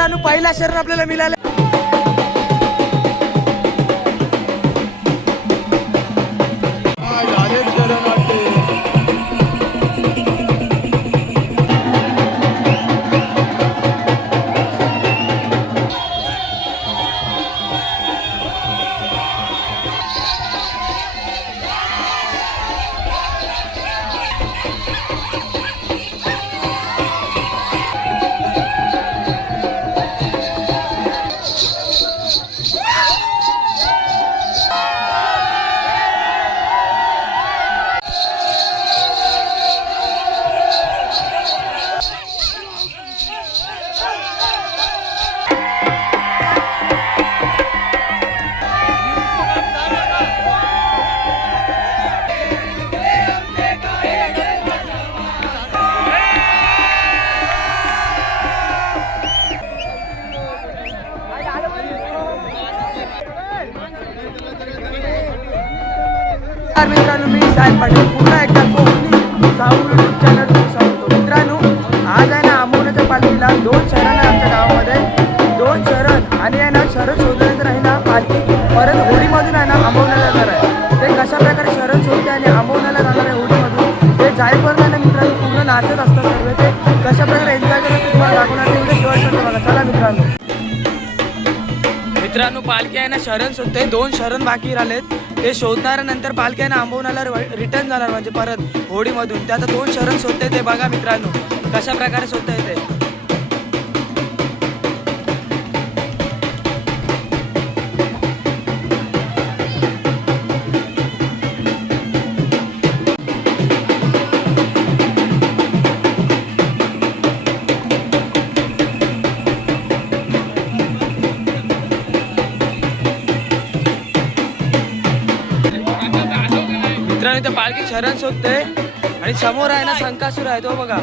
मित्रांनो पहिला शरण आपल्याला मिळाला। मित्रांनो मी साहेब पाटील पुन्हा एकदा कोकणी साऊंड यूट्यूब चॅनल सांगतो। मित्रांनो आज आहे ना आंबवण्याच्या पालखीला 2 शरण आहे आमच्या गावामध्ये, 2 शरण आणि आहे ना शरण शोधल्यानंतर आहे ना पालखी परत होडीमधून आहे ना आंबवण्याला जाणार आहे। ते कशा प्रकारे शरण शोधते आणि आंबवण्याला जाणार आहे होडीमधून ते जाईपर्यंत आहे ना मित्रांनो पूर्ण नाचत असतात सर्व, ते कशा प्रकारे एन्जॉय करतात ते तुम्हाला दाखवणार आहे। व्हिडिओ शेवटपर्यंत बघा। चला मित्रांनो पालखी आहे ना शरण शोधते, 2 शरण बाकी राहिलेत ते शोधणाऱ्यानंतर पालखी आहे ना आंबवण्याला रिटर्न जाणार म्हणजे परत होडीमधून। ते आता 2 शरण शोधते ते बघा मित्रांनो कशा प्रकारे शोधता येते। मित्रांनो इथे पालखी शरण शोधते आणि समोर आहे ना संकासूर आहे तो बघा।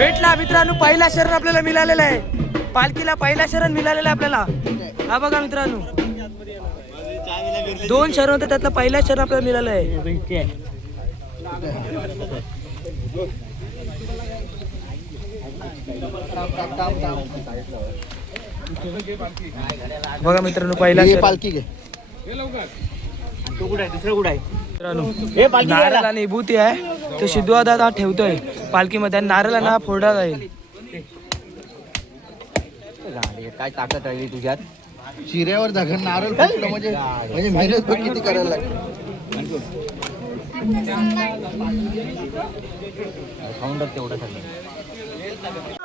भेटला मित्रांनो पहिला शरण आपल्याला मिळालेला आहे, पालखीला पहिला शरण मिळालेला आहे आपल्याला। हा बघा मित्रांनो 2 शरण होते त्यातला पहिला शरण आपल्याला मिळालं आहे। बघा मित्रांनो पहिला पालखी घे मित्रांनो नारळ आणि विभूती आहे तो सिद्धवादात ठेवतोय पालखीमध्ये, नारळ ना फोडला जाईल। काय ताकद आहे तुझ्यात, चिऱ्यावर दगड नारळ फुटलं म्हणजे मेहनत बघ किती करायला लागते।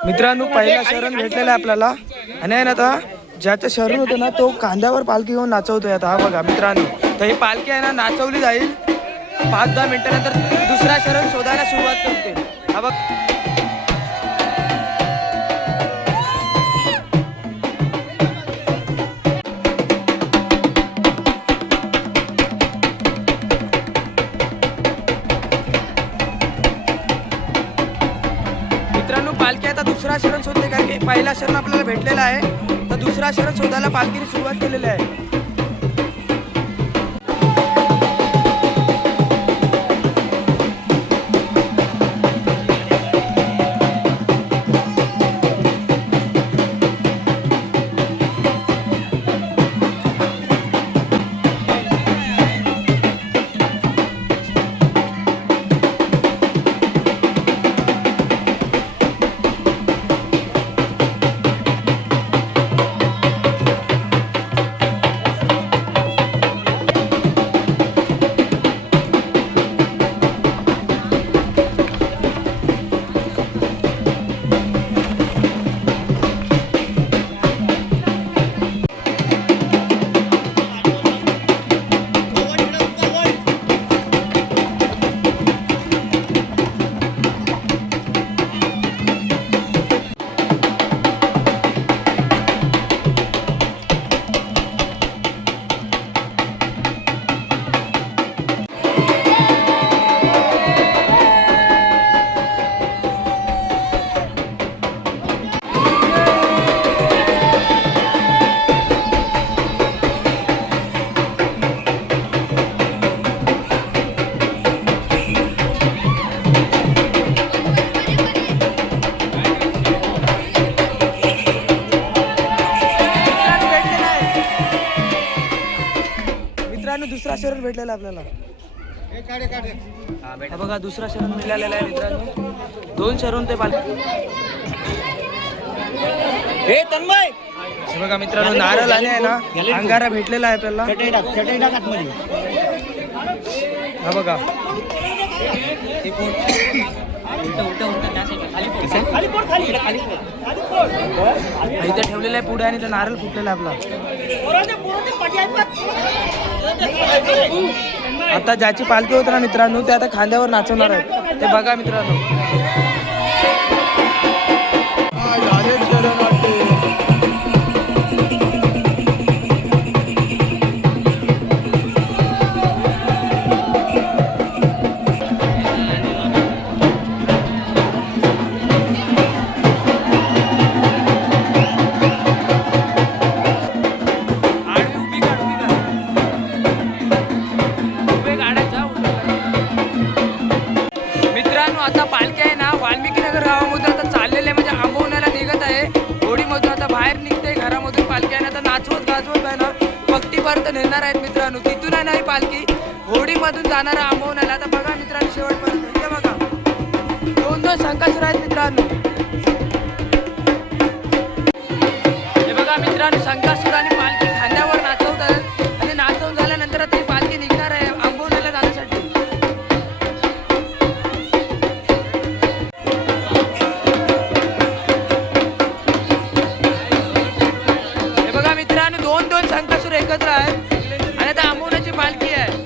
मित्रांनो पहिला शरण भेटलेला आहे आपल्याला आणि आहे ना आता ज्याचं शरण होतं ना तो खांद्यावर पालखी घेऊन नाचवतोय आता। हा बघा मित्रांनो तर ही पालखी आहे ना नाचवली जाईल 5-10 मिनिटानंतर दुसरा शरण शोधायला सुरुवात करते। हा बघ मित्रांनो पालखी आता दुसरा शरण शोधते कारण की पहिला शरण आपल्याला भेटलेला आहे, तर दुसरा शरण शोधायला पालखीने सुरुवात केलेली आहे। दुसरा शरण भेटलेला आपल्याला. हा बघा दुसरा शरण मिळालेला आहे मित्रांनो. 2 शरण ते पालखी. हे तन्मय हे बघा मित्रांनो नारळ आणि आहे ना अंगारा भेटलेला आहे आपल्याला. चटई टाक आतमध्ये. हा बघा इथे ठेवलेला आहे पुढे आणि तो नारळ फुटलेला आहे आपला. आता ज्याची पालखी होती ना मित्रांनो ते आता खांद्यावर नाचवणार आहे. ते बघा मित्रांनो. मित्रांनो आता पालखी आहे ना वाल्मिकी नगर गावामधून आता चाललेले म्हणजे आंबवण्याला निघत आहे. होडीमधून आता बाहेर निघते घरामधून पालखी आहे आता नाचवत गाजवत आहे ना भक्तीपर्यंत नेणार आहेत मित्रांनो. तिथून आहे नाही पालखी होडीमधून जाणार आंबवण्याला. आता बघा मित्रांनो शेवटपर्यंत इथे बघा 2 शंकासूर आहेत मित्रांनो. हे बघा मित्रांनो शंकासूर आणि पालखी खांद्यावर नाचवतात आणि नाचवून झाल्यानंतर ती पालखी निघणार आहे आंबवण्याला जाण्यासाठी. मित्रांनो 2 शंकासूर एकत्र आहेत आणि आता आंबवण्याची पालखी आहे.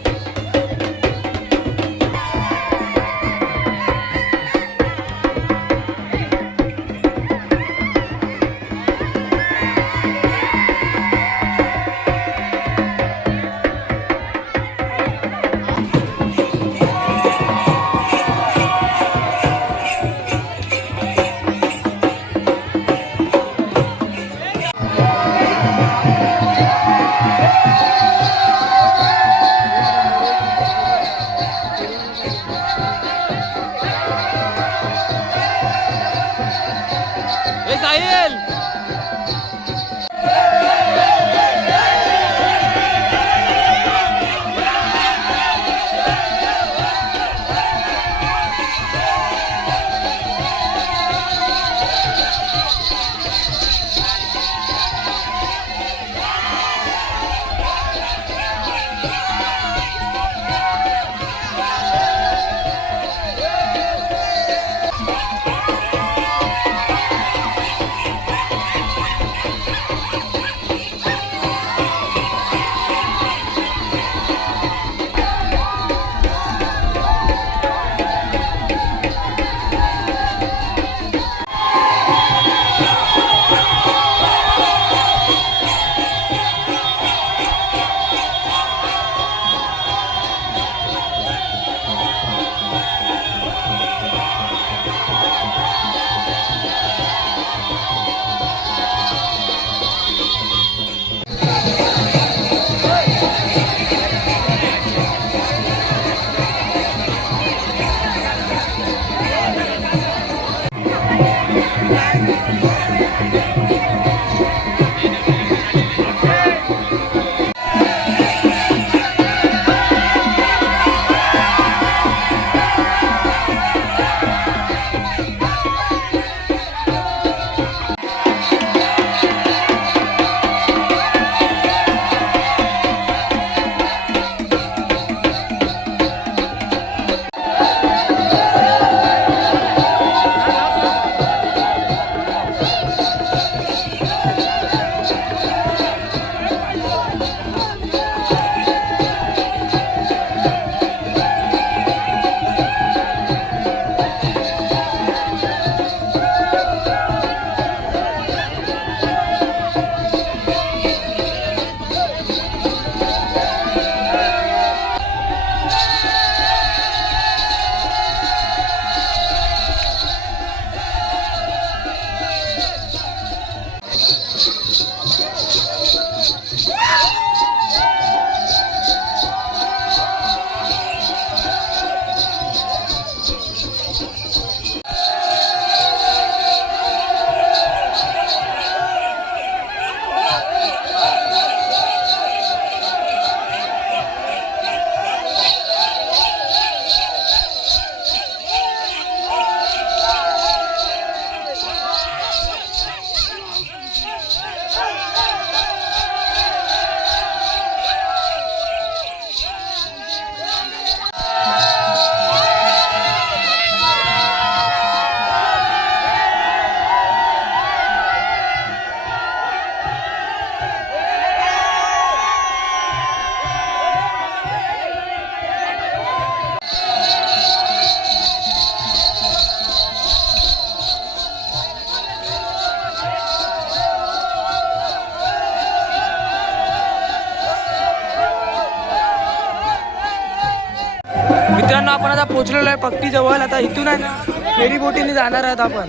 मित्रांनो आपण आता पोहोचलेलो आहे पक्की जवळ. आता इथून आहे ना फेरी बोटीने जाणार आहोत आपण.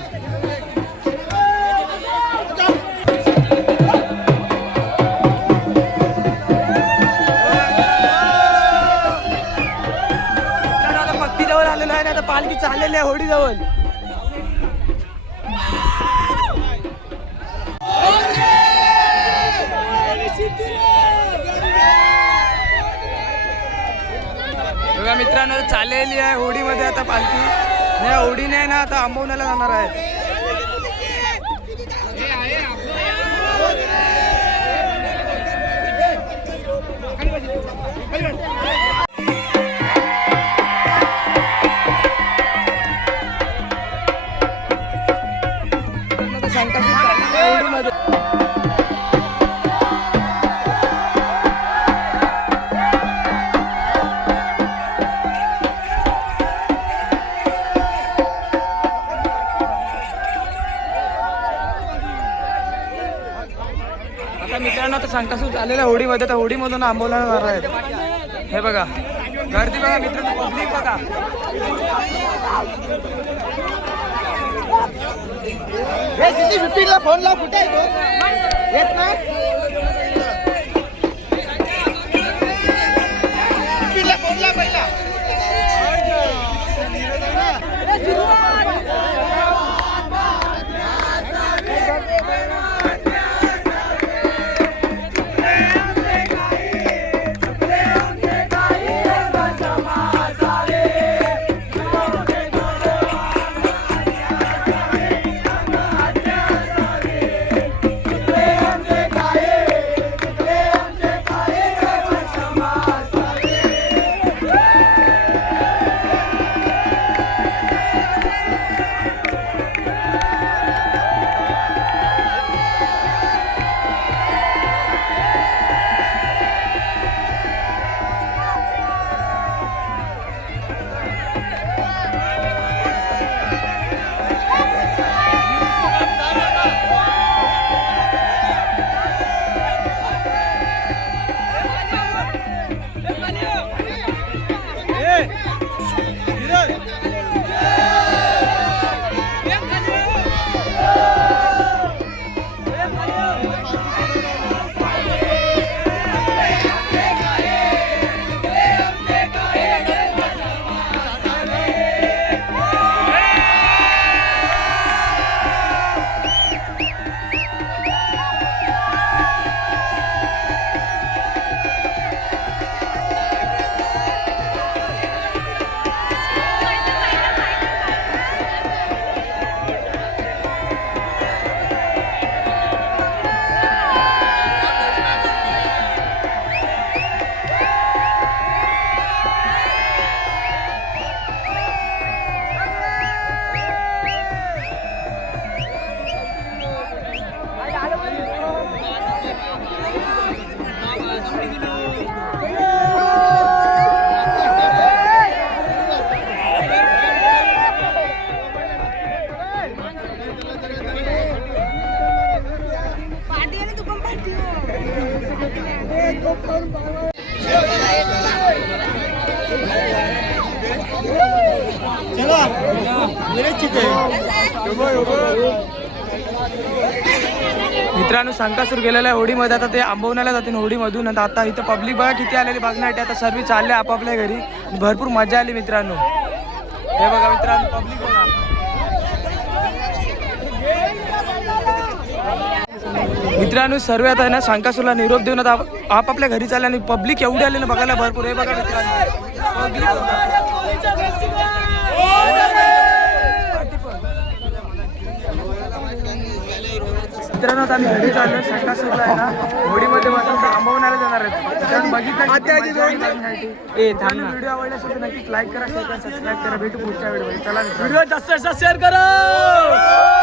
आता पक्की जवळ आलेलो आहे ना. आता पालखी चाललेली आहे होडी जवळ. बघा मित्रांनो चाललेली आहे होडीमध्ये आता पालखी. नाही होडीने आहे ना आता आंबवण्याला जाणार आहे. होडीमध्ये मित्रांनो आता संकासूर आलेल्या होडीमध्ये तर होडीमधून आंबवला जाणार आहेत. हे बघा गर्दी बघा मित्रांनो, पब्लिक बघा. फोन लाव कुठे आहे तो? येत नाही. फोन लाव पहिला. मित्रांनो संकासूर गेलेला आहे होडीमध्ये. आता ते आंबवण्याला जातील होडीमधून. आता इथं पब्लिक बघा किती आलेली बघण्यासाठी. आता सर्व चालले आपापल्या घरी. भरपूर मजा आली मित्रांनो. हे बघा मित्रांनो पब्लिक बघा. मित्रांनो सर्व आता आहे ना संकासूरला निरोप देऊन आता आपापल्या घरी चालले आणि पब्लिक एवढी आली ना बघायला भरपूर. हे बघा मित्रांनो मित्रांनो आता आम्ही घरी चाललो. संकासूरला आहे ना होडीमध्ये बसून आंबवण्याला जाणार आहेत. व्हिडिओ आवडला असेल तर नक्कीच लाईक करा, शेअर करा, सबस्क्राईब करा. भेटू पुढच्या व्हिडिओ. चला व्हिडिओ जास्त शेअर करा.